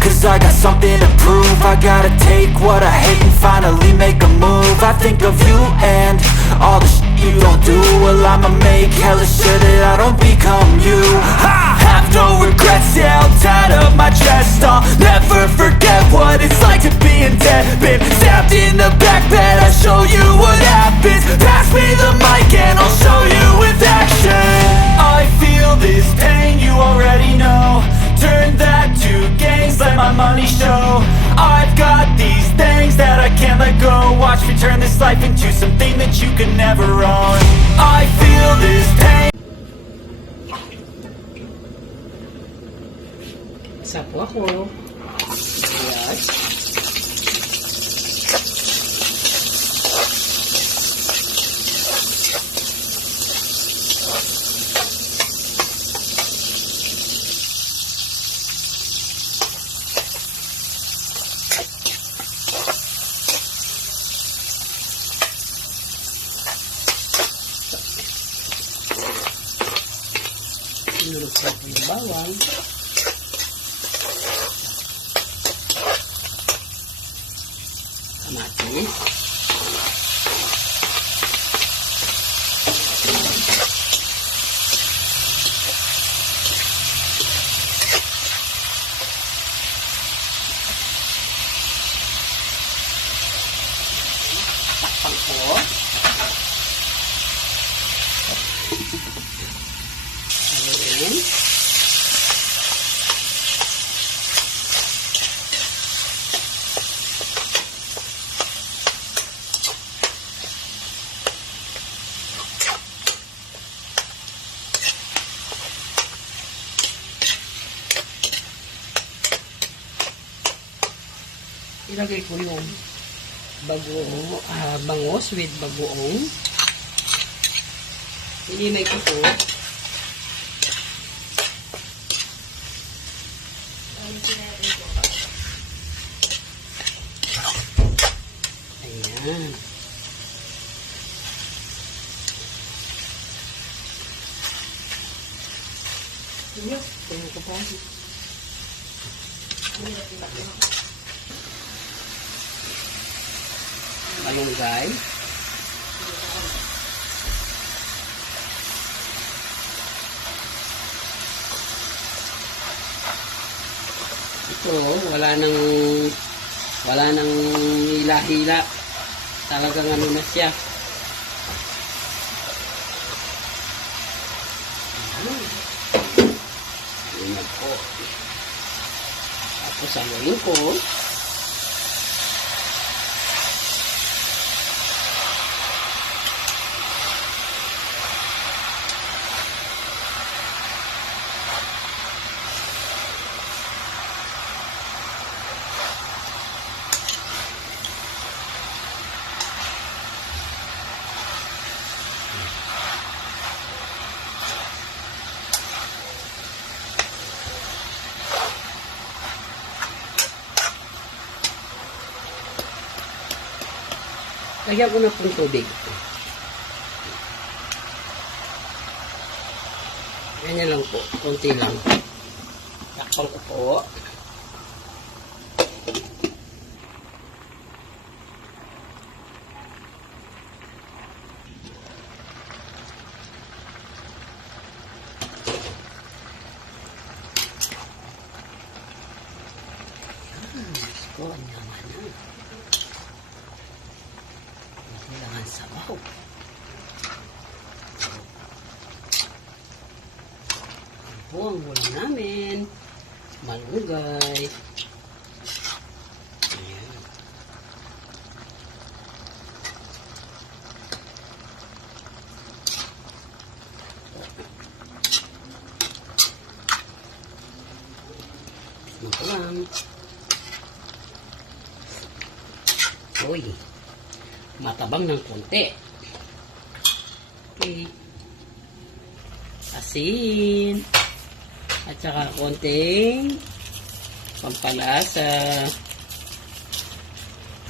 cause I got something to prove. I gotta take what I hate and finally make a move. I think of you and all the shit you don't do. Well, I'ma make hella sure that I don't become you. I have no regrets, yeah, I'll tie up my chest. I'll never forget what it's like to be in debt. Been stabbed in the back bed, I'll show you what happens. Pass me the mic and I'll show you with action. I feel this pain, you already know. Turn that to gains, let my money show. I've got these things that I can't let go. Watch me turn this life into something that you could never own. I feel this pain. Sapo ako. Yes. Sinulog ko yung bawang. Kamatis. Takpan ko. Haluin. Ilagay ko yung bangus with bagoong. Iinay ko po. Ayan. Tingnan ko po. Malunggay. Ito, wala nang hila-hila. Talagang ano na siya. Ayan po. Tapos haluin ko. Lagyan ko na pong tubig. Ganyan lang po. Kunti lang. Takpan ko po. Oh, ang yaman na. Kailangan sabaw. Ang po ang ulam namin. Malunggay. Ayan. Tignan ko lang. Uy. Matabang ng konti. Okay. Asin. At saka konting pampalasa.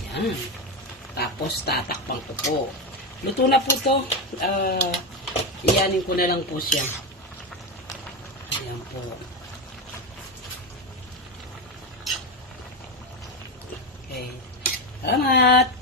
Yan. Tapos tatakpan ko po. Luto na po to. Iyanin ko na lang po siya. Ayan po. Okay. Salamat!